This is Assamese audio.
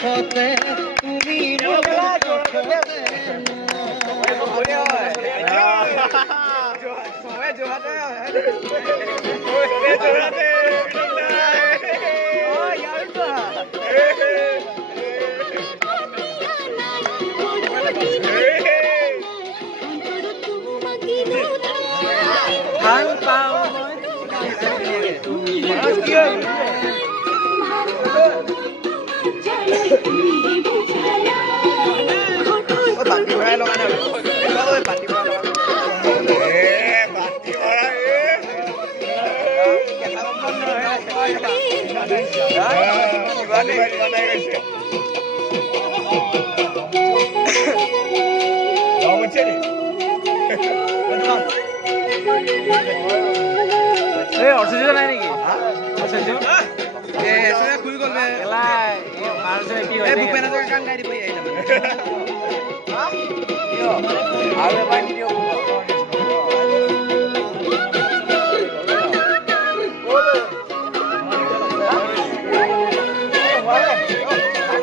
দুখতে তুমি মোৰ দুখতে ভাল পাওঁ তুমি বাতি ভৰাই লগা নাই বাতি অসুবিধা নাই নেকি শুই গ'ল ভূপেন হাজৰিকাৰ গান গাই দিব আৰু এবাৰ